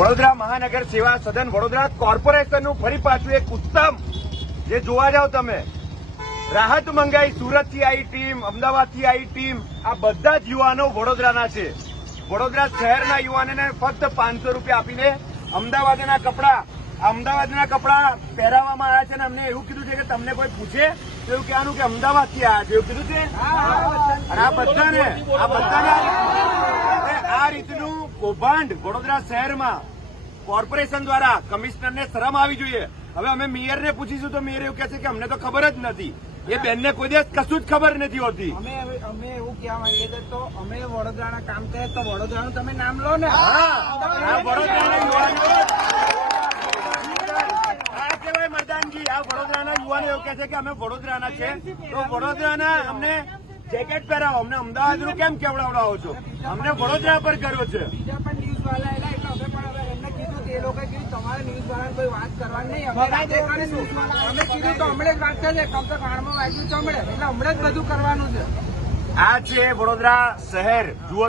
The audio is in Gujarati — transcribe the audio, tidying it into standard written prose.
વડોદરા મહાનગર સેવા સદન વડોદરા કોર્પોરેશનનું ફરી પાછું એક ઉત્તમ જે જોવા જાવ તમે રાહત મંગાઈ. સુરતથી આવી ટીમ, અમદાવાદથી આવી ટીમ, આ બધા જ યુવાનો વડોદરાના છે. વડોદરા શહેરના યુવાનોને ફક્ત 500 રૂપિયા આપીને અમદાવાદના કપડા પહેરાવવામાં આવ્યા છે અને અમને એવું કીધું છે કે તમને કોઈ પૂછે તો એવું કહેવાનું કે અમદાવાદથી આવ્યા છે એવું કીધું છે. અને આ બધાને આ રીતનું કૌભાંડ વડોદરા શહેરમાં કોર્પોરેશન દ્વારા કમિશનરને શરમ આવી જોઈએ. હવે અમે મેયરને પૂછીશું તો મેયર એવું કહે છે કે અમને તો ખબર જ નથી. એ બેનને કોઈ દિવસ કશું જ ખબર નથી હોતી. અમે એવું કહેવા માંગીએ છીએ તો અમે વડોદરાના કામ કરીએ તો વડોદરાનું તમે નામ લો ને. વડોદરાના યુવાનો આ કહેવાય મરદાનજી. આ વડોદરાના યુવાનો એવું કહે છે કે અમે વડોદરાના છે તો વડોદરાના અમને જેકેટ પહેરાવો. અમને અમદાવાદનું કેમ કેવડાવડાવો છો? અમને વડોદરા પર કર્યો છે. બીજા પણ ન્યૂઝ વાળા એલા એટલે અમે પણ હવે એમને કીધું તે લોકોએ કીધું તમારે ન્યૂઝ વાળાને કોઈ વાત કરવાની નહીં. અમે કીધું તો હમણાં જ વાત કરીએ. કમ તો કાળમાં વાગ્યું છે હમણાં એટલે હમણાં જ બધું કરવાનું છે. આ છે વડોદરા શહેર. જુઓ